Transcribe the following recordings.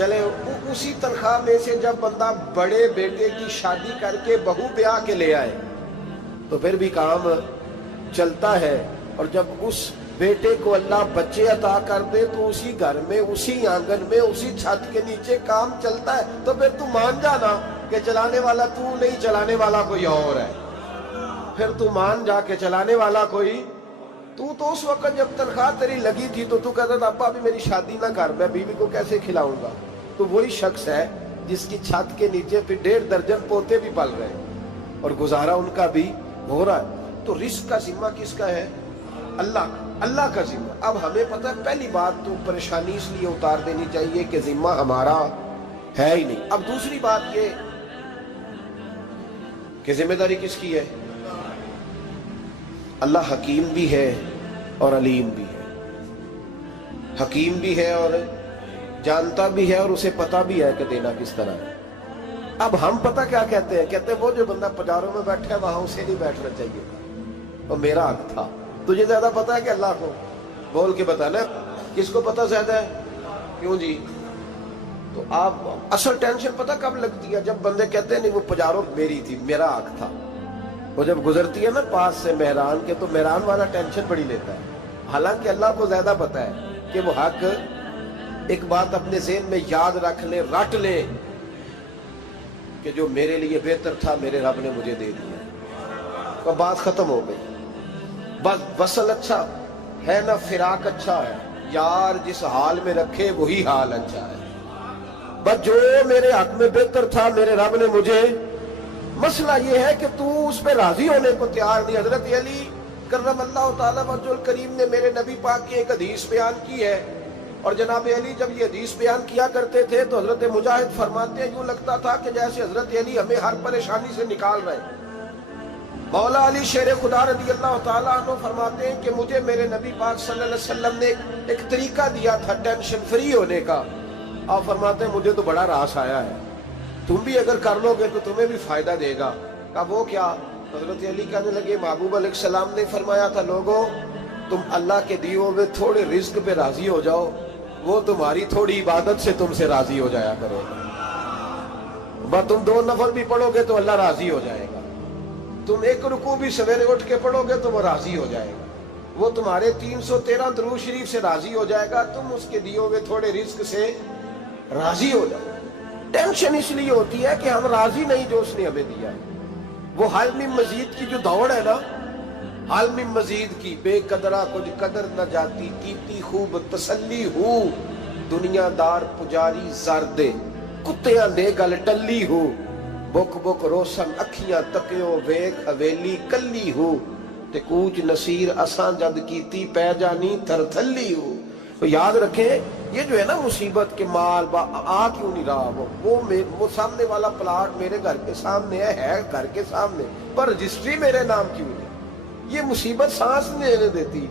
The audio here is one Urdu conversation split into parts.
چلے اسی تنخواہ میں سے جب بندہ بڑے بیٹے کی شادی کر کے بہو بیاہ کے لے آئے تو پھر بھی کام چلتا ہے، اور جب اس بیٹے کو اللہ بچے عطا کر دے تو اسی گھر میں، اسی آنگن میں، اسی چھت کے نیچے کام چلتا ہے۔ تو پھر تو مان جانا کہ چلانے والا تو نہیں، چلانے والا کوئی اور ہے۔ پھر تو مان جا کے چلانے والا کوئی تو اس وقت جب تنخواہ تیری لگی تھی تو کہتا تھا ابا ابھی میری شادی نہ کر، میں بیوی کو کیسے کھلاؤں گا؟ تو وہی شخص ہے جس کی چھت کے نیچے پھر 1.5 درجن پوتے بھی پل رہے ہیں اور گزارا ان کا بھی ہو رہا ہے۔ تو رزق کا ذمہ کس کا ہے؟ اللہ کا ذمہ۔ اب ہمیں پتہ ہے پہلی بات تو پریشانی اس لیے اتار دینی چاہیے کہ ذمہ ہمارا ہے ہی نہیں۔ اب دوسری بات یہ کہ ذمہ داری کس کی ہے؟ اللہ حکیم بھی ہے اور علیم بھی ہے، حکیم بھی ہے اور جانتا بھی ہے اور اسے پتا بھی ہے کہ دینا کس طرح ہے۔ اب ہم پتہ کیا کہتے ہیں؟ کہتے ہیں وہ جو بندہ پجاروں میں بیٹھا ہے وہاں اسے نہیں بیٹھنا چاہیے تھا، وہ میرا حق تھا۔ تجھے زیادہ پتا ہے کہ اللہ کو؟ بول کے بتانا کس کو پتا زیادہ ہے؟ کیوں جی؟ تو آپ اصل ٹینشن پتہ کب لگتی ہے؟ جب بندے کہتے ہیں نہیں وہ پجاروں میری تھی، میرا حق تھا۔ وہ جب گزرتی ہے نا پاس سے مہران کے تو مہران والا ٹینشن بڑی لیتا ہے، حالانکہ اللہ کو زیادہ پتا ہے کہ وہ حق۔ ایک بات اپنے ذہن میں یاد رکھ لے، رٹ لے کہ جو میرے لیے بہتر تھا میرے رب نے مجھے دے دیا، تو بات ختم ہو گئی۔ بس وصل اچھا ہے نہ فراق اچھا ہے، یار جس حال میں رکھے وہی حال اچھا ہے۔ بس جو میرے حق میں بہتر تھا میرے رب نے مجھے، مسئلہ یہ ہے کہ تو اس پہ راضی ہونے کو تیار نہیں۔ حضرت علی کرم اللہ تعالیٰ وجہ الکریم نے میرے نبی پاک کی ایک حدیث بیان کی ہے، اور جناب علی جب یہ حدیث بیان کیا کرتے تھے تو حضرت مجاہد فرماتے ہیں یوں لگتا تھا کہ جیسے حضرت علی ہمیں ہر پریشانی سے نکال رہے ہیں۔ مولا علی شیر خدا رضی اللہ تعالیٰ عنہ فرماتے ہیں کہ مجھے میرے نبی پاک صلی اللہ علیہ وسلم نے ایک طریقہ دیا تھا ٹینشن فری ہونے کا۔ آپ فرماتے ہیں مجھے تو بڑا راس آیا ہے، تم بھی اگر کر لو گے تو تمہیں بھی فائدہ دے گا۔ کہا وہ کیا؟ حضرت علی کہنے لگے محبوب علیہ السلام نے فرمایا تھا لوگوں تم اللہ کے دیے ہوئے تھوڑے رزق پہ راضی ہو جاؤ، وہ تمہاری تھوڑی عبادت سے تم سے راضی ہو جایا کرو۔ بس تم 2 نفل بھی پڑھو گے تو اللہ راضی ہو جائے گا، تم 1 رکوع بھی سویرے اٹھ کے پڑھو گے تو وہ راضی ہو جائے گا، وہ تمہارے 313 درود شریف سے راضی ہو جائے گا، تم اس کے دیے ہوئے تھوڑے رزق سے راضی ہو جاؤ۔ ٹینشن اس لیے ہوتی ہے کہ ہم راضی نہیں جو اس نے ہمیں دیا ہے۔ وہ حال میں مزید کی جو دوڑ ہے نا، حال میں مزید کی، بے قدرہ کچھ قدر نہ جاتی، کیتی خوب تسلی ہو، دنیا دار پجاری زردے، کتیاں دے گل ٹلی ہو، بک بک روشن اکھیاں تکیوں ویک حویلی کلی ہو، تے کوچ نصیر اساں جد کیتی پہ جانی تھر تھلی ہو۔ تو یاد رکھیں یہ جو ہے نا مصیبت کے مال آ کیوں نہیں رہا، وہ سامنے والا پلاٹ میرے گھر کے سامنے ہے گھر کے سامنے، پر رجسٹری میرے نام کیوں نہیں؟ یہ مصیبت سانس نہیں لینے دیتی۔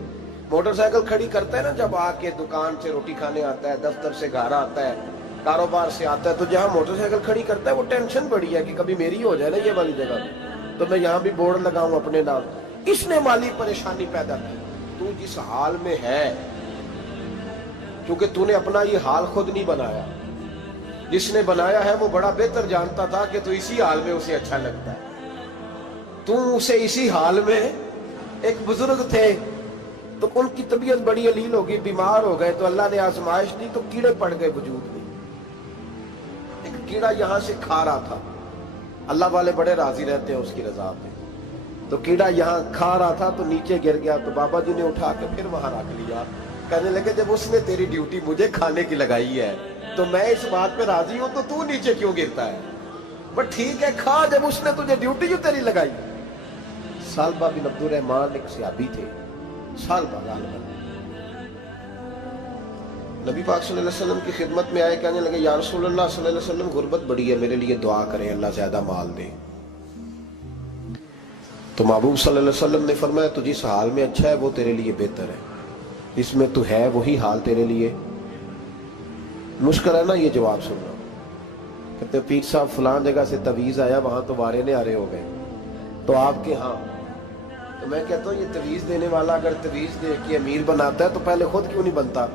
موٹر سائیکل کھڑی کرتا ہے نا جب آ کے دکان سے روٹی کھانے آتا ہے، دفتر سے گھر آتا ہے، کاروبار سے آتا ہے، تو جہاں موٹر سائیکل کھڑی کرتا ہے وہ ٹینشن بڑی ہے کہ کبھی میری ہو جائے نا یہ والی جگہ، تو میں یہاں بھی بورڈ لگاؤں اپنے نام۔ اس نے مالی پریشانی پیدا کی۔ تو جس حال میں ہے، کیونکہ تو نے اپنا یہ حال خود نہیں بنایا، جس نے بنایا ہے وہ بڑا بہتر جانتا تھا کہ تو اسی حال میں اسے اچھا لگتا ہے۔ تو اسے اسی حال میں، ایک بزرگ تھے تو ان کی طبیعت بڑی علیل ہوگی، بیمار ہو گئے تو اللہ نے آزمائش دی تو کیڑے پڑ گئے وجود میں۔ ایک کیڑا یہاں سے کھا رہا تھا، اللہ والے بڑے راضی رہتے ہیں اس کی رضا پہ، تو کیڑا یہاں کھا رہا تھا تو نیچے گر گیا، تو بابا جی نے اٹھا کے پھر وہاں رکھ لیا، کہنے لگے جب اس نے تیری ڈیوٹی مجھے کھانے کی لگائی ہے تو میں اس بات پہ راضی ہوں تو نیچے کیوں گرتا ہے؟ بس ٹھیک ہے کھا، جب اس نے تجھے ڈیوٹی جو تیری لگائی۔ سالبہ بن عبد الرحمن ایک صحابی تھے، سالبہ غالباً نبی پاک صلی اللہ علیہ وسلم کی خدمت میں آئے، کہنے لگے یا رسول اللہ صلی اللہ علیہ وسلم غربت بڑی ہے، میرے لیے دعا کریں اللہ زیادہ مال دے۔ تو محبوب صلی اللہ علیہ وسلم نے فرمایا تو جس حال میں اچھا ہے وہ تیرے لیے بہتر ہے، اس میں تو ہے وہی حال تیرے لیے۔ مشکل ہے نا یہ جواب سننا۔ کہتے ہیں پیر صاحب فلان جگہ سے تویز آیا، وہاں تو وارے نے آرے ہو گئے، تو آپ کے ہاں؟ تو میں کہتا ہوں یہ تویز دینے والا اگر تویز دے کے امیر بناتا ہے تو پہلے خود کیوں نہیں بنتا؟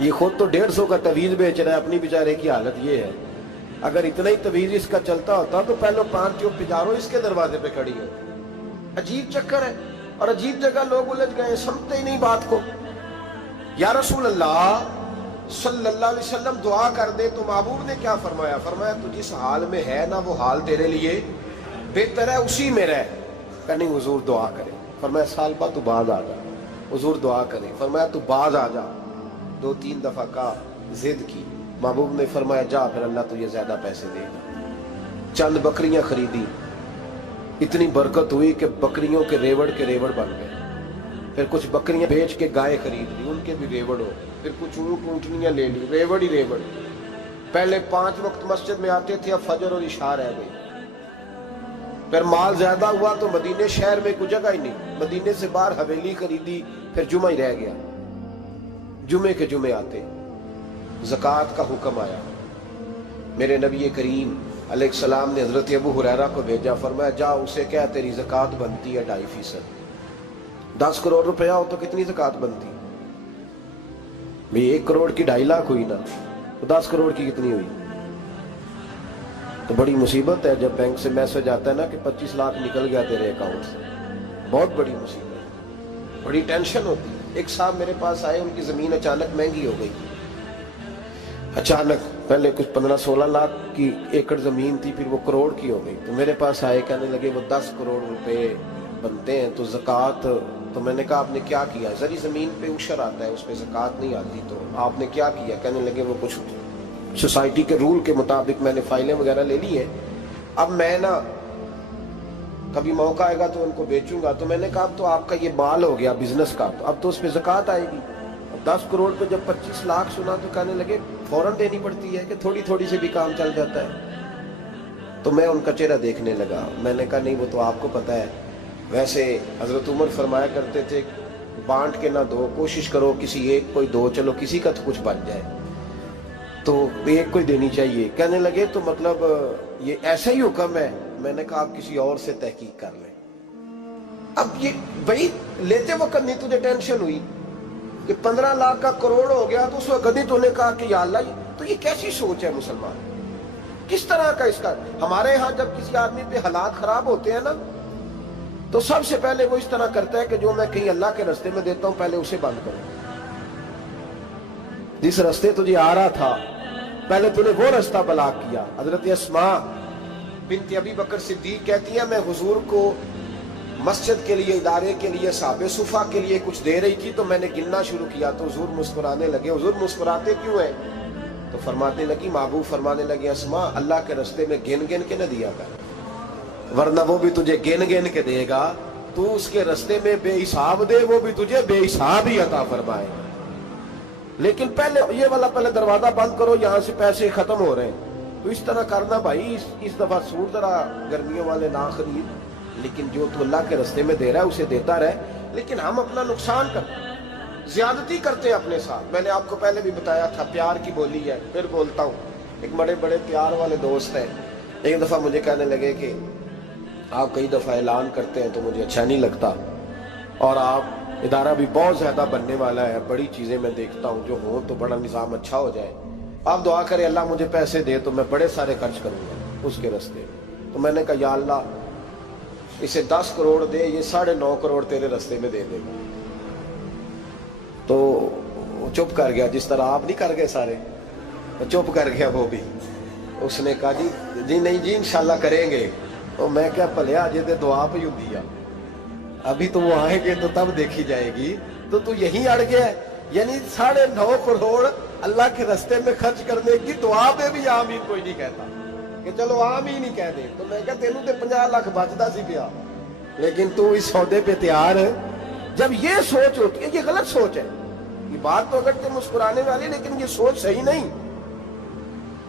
یہ خود تو 150 کا تویز بیچ رہا ہے، اپنی بیچارے کی حالت یہ ہے۔ اگر اتنا ہی تویز اس کا چلتا ہوتا تو پہلے 5 جو پجاروں اس کے دروازے پہ کھڑی ہو۔ عجیب چکر ہے، اور عجیب جگہ لوگ الجھ گئے، سمجھتے ہی نہیں بات کو۔ یا رسول اللہ صلی اللہ علیہ وسلم دعا کر دے تو محبوب نے کیا فرمایا؟ فرمایا تو جس حال میں ہے نا وہ حال تیرے لیے بہتر ہے، اسی میں رہ۔ کہ نہیں حضور دعا کرے۔ فرمایا سال بعد تو باز آ جا۔ حضور دعا کرے۔ فرمایا تو باز آ جا۔ 2-3 دفعہ کا ضد کی، محبوب نے فرمایا جا، پھر اللہ تجھے زیادہ پیسے دے گا۔ چند بکریاں خریدی، اتنی برکت ہوئی کہ بکریوں کے ریوڑ بن گئے۔ پھر کچھ بکریاں بیچ کے گائے خرید لی، ان کے بھی ریوڑ ہو۔ پھر کچھ اونٹ اونٹنیاں لے لی، ریوڑ ہی ریوڑ۔ پہلے 5 وقت مسجد میں آتے تھے، اب فجر اور عشاء رہ گئی۔ پھر مال زیادہ ہوا تو مدینے شہر میں کوئی جگہ ہی نہیں، مدینے سے باہر حویلی خریدی، پھر جمعہ ہی رہ گیا۔ جمعے کے جمعے آتے، زکوٰۃ کا حکم آیا۔ میرے نبی کریم علیہ السلام نے حضرت ابو ہریرہ کو بھیجا، فرمایا جا اسے کہہ تیری زکوٰۃ بنتی ہے 2.5%۔ 10 کروڑ روپیہ ہو تو کتنی زکوٰۃ بنتی؟ بھئی 1 کروڑ کی 2.5 لاکھ ہوئی نا، تو 10 کروڑ کی کتنی ہوئی؟ تو بڑی مصیبت ہے جب بینک سے میسج آتا ہے نا کہ 25 لاکھ نکل گیا تیرے اکاؤنٹ سے، بہت بڑی مصیبت، بڑی ٹینشن ہوتی ہے۔ ایک صاحب میرے پاس آئے، ان کی زمین اچانک مہنگی ہو گئی، اچانک پہلے کچھ 15-16 لاکھ کی ایکڑ زمین تھی، پھر وہ کروڑ کی ہو گئی۔ تو میرے پاس آئے، کہنے لگے وہ 10 کروڑ روپے بنتے ہیں تو زکوٰۃ، تو میں نے کہا آپ نے کیا کیا؟ زری زمین پہ عشر آتا ہے، اس پہ زکوٰۃ نہیں آتی، تو آپ نے کیا کیا؟ کہنے لگے وہ کچھ سوسائٹی کے رول کے مطابق میں نے فائلیں وغیرہ لے لی ہیں، اب میں نا کبھی موقع آئے گا تو ان کو بیچوں گا۔ تو میں نے کہا اب تو آپ کا یہ مال ہو گیا بزنس کا، تو اب تو اس پہ زکوٰۃ آئے گی۔ 10 کروڑ پہ جب 25 لاکھ سنا تو کہنے لگے فوراً دینی پڑتی ہے کہ تھوڑی تھوڑی سے بھی کام چل جاتا ہے؟ تو میں ان کا چہرہ دیکھنے لگا، میں نے کہا نہیں وہ تو آپ کو پتہ ہے، ویسے حضرت عمر فرمایا کرتے تھے بانٹ کے نہ دو، کوشش کرو کسی ایک کو ہی دو، چلو کسی کا تو کچھ بن جائے، تو ایک کو ہی دینی چاہیے۔ کہنے لگے تو مطلب یہ ایسا ہی حکم ہے؟ میں نے کہا آپ کسی اور سے تحقیق کر لیں۔ اب یہ بھائی لیتے وقت نہیں تجھے ٹینشن ہوئی کہ 15 لاکھ کا کروڑ ہو گیا، تو اس وقت گدی تو نے کہا کہ یا اللہ، تو یہ کیسی سوچ ہے مسلمان؟ کس طرح کا اس کا؟ ہمارے ہاں جب کسی آدمی پہ حالات خراب ہوتے ہیں نا تو سب سے پہلے وہ اس طرح کرتا ہے کہ جو میں کہیں اللہ کے راستے میں دیتا ہوں پہلے اسے بند کروں۔ جس راستے تجھے آ رہا تھا پہلے تو نے وہ راستہ بلاک کیا۔ حضرت اسماء بنت ابی بکر صدیق کہتی ہیں میں حضور کو مسجد کے لیے، ادارے کے لیے، صحابہ صفہ کے لیے کچھ دے رہی تھی، تو میں نے گننا شروع کیا تو حضور مسکرانے لگے۔ حضور مسکراتے کیوں ہیں؟ تو فرمانے لگی، محبوب فرمانے لگے اسماء اللہ کے راستے میں گن گن کے نہ دیا کر، ورنہ وہ بھی تجھے گن گن کے دے گا، تو اس کے راستے میں بے حساب دے، وہ بھی تجھے بے حساب ہی عطا فرمائے۔ لیکن پہلے یہ والا پہلے دروازہ بند کرو، یہاں سے پیسے ختم ہو رہے ہیں، تو اس طرح کرنا بھائی۔ اس دفعہ سوٹ ذرا گرمیوں والے نہ خرید، لیکن جو تو اللہ کے راستے میں دے رہا ہے اسے دیتا رہے۔ لیکن ہم اپنا نقصان کرتے ہیں، زیادتی کرتے ہیں اپنے ساتھ۔ میں نے آپ کو پہلے بھی بتایا تھا پیار کی بولی ہے، پھر بولتا ہوں۔ ایک بڑے بڑے پیار والے دوست ہیں، ایک دفعہ مجھے کہنے لگے کہ آپ کئی دفعہ اعلان کرتے ہیں تو مجھے اچھا نہیں لگتا، اور آپ ادارہ بھی بہت زیادہ بننے والا ہے، بڑی چیزیں میں دیکھتا ہوں جو ہوں تو بڑا نظام اچھا ہو جائے، آپ دعا کریں اللہ مجھے پیسے دے تو میں بڑے سارے خرچ کروں گا اس کے راستے میں۔ تو میں نے کہا یا اللہ اسے 10 کروڑ دے، یہ 9.5 کروڑ تیرے راستے میں دے دے گا۔ تو چپ کر گیا، جس طرح آپ نہیں کر گئے سارے، چپ کر گیا وہ بھی۔ اس نے کہا جی نہیں جی انشاءاللہ کریں گے۔ تو میں کیا پلیا جی دعا پہ ہوں دیا، ابھی تو وہ آئیں گے تو تب دیکھی جائے گی، تو یہیں اڑ گیا ہے۔ یعنی 9.5 کروڑ اللہ کے راستے میں خرچ کرنے کی دعا پہ بھی آمین کوئی نہیں کہتا کہ چلو آمین ہی کہہ دے۔ تو میں کہا تینوں تے 50 لاکھ بچتا سی پیا، لیکن تو اس سودے پہ تیار ہے۔ جب یہ سوچ ہوتی ہے، یہ غلط سوچ ہے، یہ بات تو اگر مسکرانے والی، لیکن یہ سوچ صحیح نہیں۔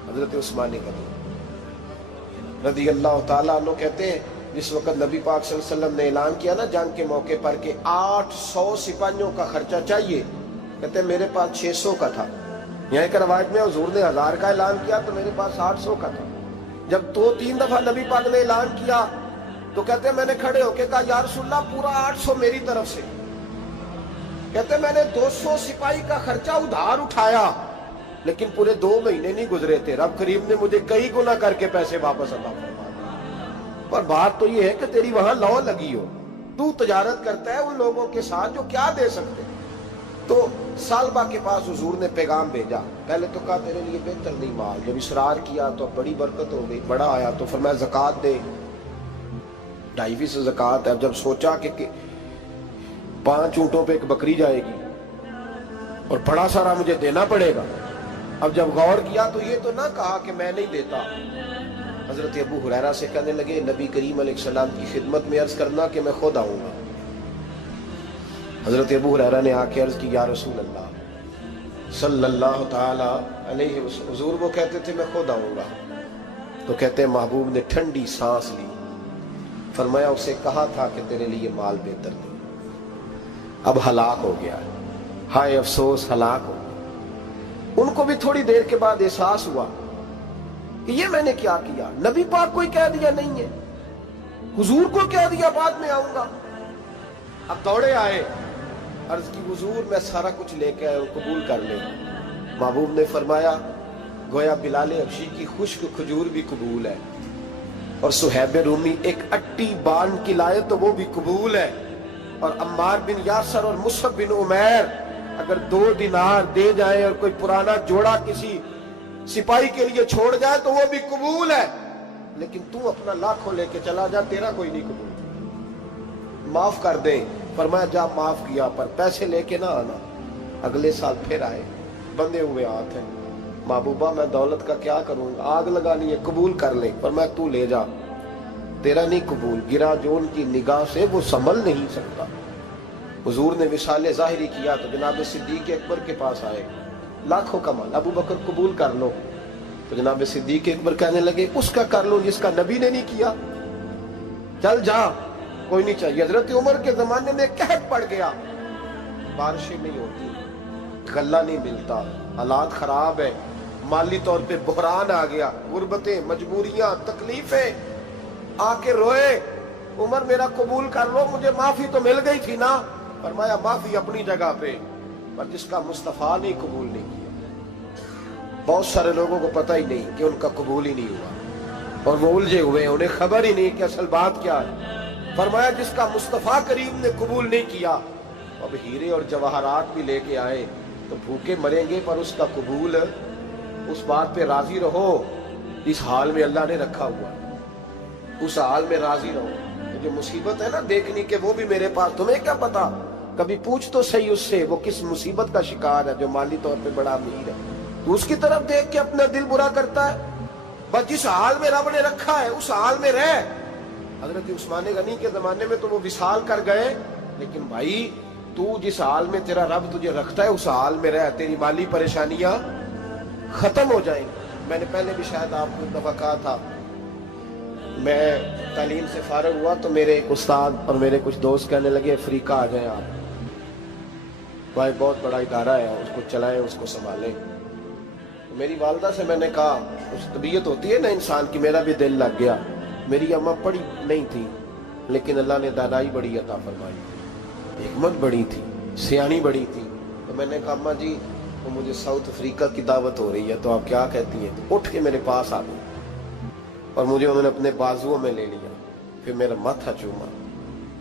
حضرت عثمان غنی رضی اللہ تعالیٰ عنہ کہتے ہیں جس وقت نبی پاک صلی اللہ علیہ وسلم نے اعلان کیا نا جنگ کے موقع پر کہ 800 سپاہیوں کا خرچہ چاہیے، کہتے ہیں میرے پاس 600 کا تھا۔ یہاں ایک روایت میں حضور نے 1000 کا اعلان کیا تو میرے پاس 800 کا تھا۔ جب 2-3 دفعہ نبی پاک نے اعلان کیا تو کہتے ہیں میں نے کھڑے ہو کے کہا یا رسول اللہ پورا 800 میری طرف سے۔ کہتے میں نے 200 سپاہی کا خرچہ ادھار اٹھایا لیکن پورے 2 مہینے نہیں گزرے تھے، رب کریم نے مجھے کئی گنا کر کے پیسے واپس عطا فرما دیے۔ پر بات تو یہ ہے کہ تیری وہاں لو لگی ہو، تو تجارت کرتا ہے ان لوگوں کے ساتھ جو کیا دے سکتے۔ تو سالبہ کے پاس حضور نے پیغام بھیجا، پہلے تو کہا تیرے لیے بہتر نہیں مال، جب اصرار کیا تو بڑی برکت ہو گئی، بڑا آیا تو فرمایا زکوٰۃ دے، 2.5 زکوٰۃ ہے۔ جب سوچا کہ 5 اونٹوں پہ ایک بکری جائے گی اور بڑا سارا مجھے دینا پڑے گا، اب جب غور کیا تو یہ تو نہ کہا کہ میں نہیں دیتا۔ حضرت ابو ہریرہ سے کہنے لگے نبی کریم علیہ السلام کی خدمت میں عرض کرنا کہ میں خود آؤں گا۔ حضرت ابو ہریرہ نے آ کے عرض کی یا رسول اللہ صلی اللہ تعالی علیہ وسلم، حضور وہ کہتے تھے میں خود آؤں گا، تو کہتے ہیں محبوب نے ٹھنڈی سانس لی، فرمایا اسے کہا تھا کہ تیرے لیے مال بہتر نہیں، اب ہلاک ہو گیا ہے، ہائے افسوس ہلاک ہو گیا۔ ان کو بھی تھوڑی دیر کے بعد احساس ہوا کہ یہ میں نے کیا کیا، نبی پاک کو ہی کہہ دیا نہیں ہے، حضور کو کہہ دیا بعد میں آؤں گا۔ اب دوڑے آئے، عرض کی حضور میں سارا کچھ لے کے آئے ہوں، قبول کر لیں۔ محبوب نے فرمایا گویا بلال حبشی کی خشک کھجور بھی قبول ہے، اور صہیب رومی ایک اٹی باندھ کی لائے تو وہ بھی قبول ہے، اور عمار بن یاسر اور مصعب بن عمیر اگر 2 دینار دے جائیں اور کوئی پرانا جوڑا کسی سپاہی کے لیے چھوڑ جائے تو وہ بھی قبول ہے، لیکن تو اپنا لاکھوں لے کے چلا جا، تیرا کوئی نہیں قبول، معاف کر دیں۔ فرمایا جا معاف کیا، پر پیسے لے کے نہ آنا۔ اگلے سال پھر آئے، بندے ہوئے ہاتھ ہیں، محبوبہ میں دولت کا کیا کروں گا، آگ لگانی ہے، قبول کر لیں۔ فرمایا تو لے جا، تیرا نہیں قبول، گرا جو ان کی نگاہ سے وہ سنبھل نہیں سکتا۔ حضور نے وصال ظاہری کیا تو جناب صدیق اکبر کے پاس آئے، لاکھوں کا مال، ابو بکر قبول کر لو، تو جناب صدیق اکبر کہنے لگے اس کا کر لو جس کا نبی نے نہیں کیا، چل جا کوئی نہیں چاہیے۔ حضرت عمر کے زمانے میں قحط پڑ گیا، بارشیں نہیں ہوتی، غلہ نہیں ملتا، حالات خراب ہے، مالی طور پہ بحران آ گیا، غربتیں، مجبوریاں، تکلیفیں، آ کے روئے، عمر میرا قبول کر لو، مجھے معافی تو مل گئی تھی نا۔ فرمایا معافی اپنی جگہ پہ، پر جس کا مصطفیٰ نے قبول نہیں کیا۔ بہت سارے لوگوں کو پتہ ہی نہیں کہ ان کا قبول ہی نہیں ہوا، اور وہ الجھے ہوئے ہیں، انہیں خبر ہی نہیں کہ اصل بات کیا ہے۔ فرمایا جس کا مصطفیٰ کریم نے قبول نہیں کیا، اب ہیرے اور جواہرات بھی لے کے آئے تو بھوکے مریں گے، پر اس کا قبول، اس بات پہ راضی رہو، اس حال میں اللہ نے رکھا ہوا، اس حال میں راضی رہو۔ جو مصیبت ہے نا دیکھنی کہ وہ بھی میرے پاس، تمہیں کیا پتا، کبھی پوچھ تو صحیح اس سے وہ کس مصیبت کا شکار ہے، جو مالی طور پہ بڑا امیر ہے، تو اس کی طرف دیکھ کے اپنا دل برا کرتا ہے۔ بس جس حال میں رب نے رکھا ہے اس حال میں رہ۔ حضرت عثمان غنی کے زمانے میں تو وہ وصال کر گئے، لیکن بھائی تو جس حال میں تیرا رب تجھے رکھتا ہے اس حال میں رہ، تیری مالی پریشانیاں ختم ہو جائیں۔ میں نے پہلے بھی شاید آپ کو دفعہ کہا تھا، میں تعلیم سے فارغ ہوا تو میرے ایک استاد اور میرے کچھ دوست کہنے لگے افریقہ آ جائیں آپ، بھائی بہت بڑا ادارہ ہے، اس کو چلائیں، اس کو سنبھالیں۔ میری والدہ سے میں نے کہا، اس طبیعت ہوتی ہے نا انسان کی، میرا بھی دل لگ گیا۔ میری اماں پڑھی نہیں تھی لیکن اللہ نے دانائی بڑی عطا فرمائی، حکمت بڑی تھی، سیانی بڑی تھی، تو میں نے کہا اماں جی وہ مجھے ساؤتھ افریقہ کی دعوت ہو رہی ہے تو آپ کیا کہتی ہیں؟ تو اٹھ کے میرے پاس آ گئی اور مجھے انہوں نے اپنے بازوؤں میں لے لیا، پھر میرا ماتھا چوما،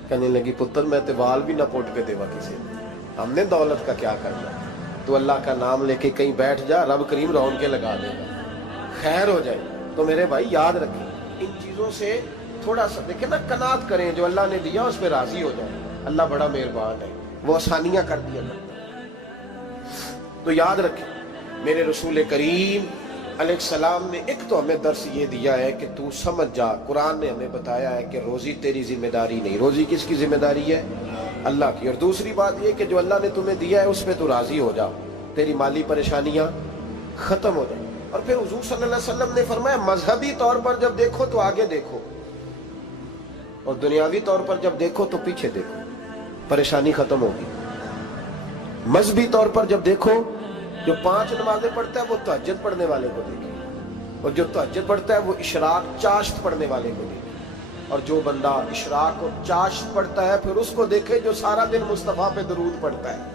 کہنے لگی پتر میں تے وال بھی نہ پوٹ کے دیوا کسی نے، ہم نے دولت کا کیا کرنا، تو اللہ کا نام لے کے کہیں بیٹھ جا، رب کریم رون کے لگا دے گا، خیر ہو جائے۔ تو میرے بھائی یاد رکھیں ان چیزوں سے تھوڑا سا دیکھیں نا، قناعت کریں، جو اللہ نے دیا اس پہ راضی ہو جائیں، اللہ بڑا مہربان ہے، وہ آسانیاں کر دیا کرتا ہے۔ تو یاد رکھیں میرے رسول کریم علیہ السلام نے ایک تو ہمیں درس یہ دیا ہے کہ تو سمجھ جا، قرآن نے ہمیں بتایا ہے کہ روزی تیری ذمہ داری نہیں، روزی کس کی ذمہ داری ہے؟ اللہ کی۔ اور دوسری بات یہ کہ جو اللہ نے تمہیں دیا ہے اس پہ تو راضی ہو جا، تیری مالی پریشانیاں ختم ہو جائیں۔ اور پھر حضور صلی اللہ علیہ وسلم نے فرمایا مذہبی طور پر جب دیکھو تو آگے دیکھو، اور دنیاوی طور پر جب دیکھو تو پیچھے دیکھو، پریشانی ختم ہوگی۔ مذہبی طور پر جب دیکھو، جو 5 نمازیں پڑھتا ہے وہ تہجد پڑھنے والے کو دیکھے، اور جو تہجد پڑھتا ہے وہ اشراق چاشت پڑھنے والے کو دیکھے، اور جو بندہ اشراق اور چاشت پڑھتا ہے پھر اس کو دیکھے جو سارا دن مصطفیٰ پہ درود پڑھتا ہے۔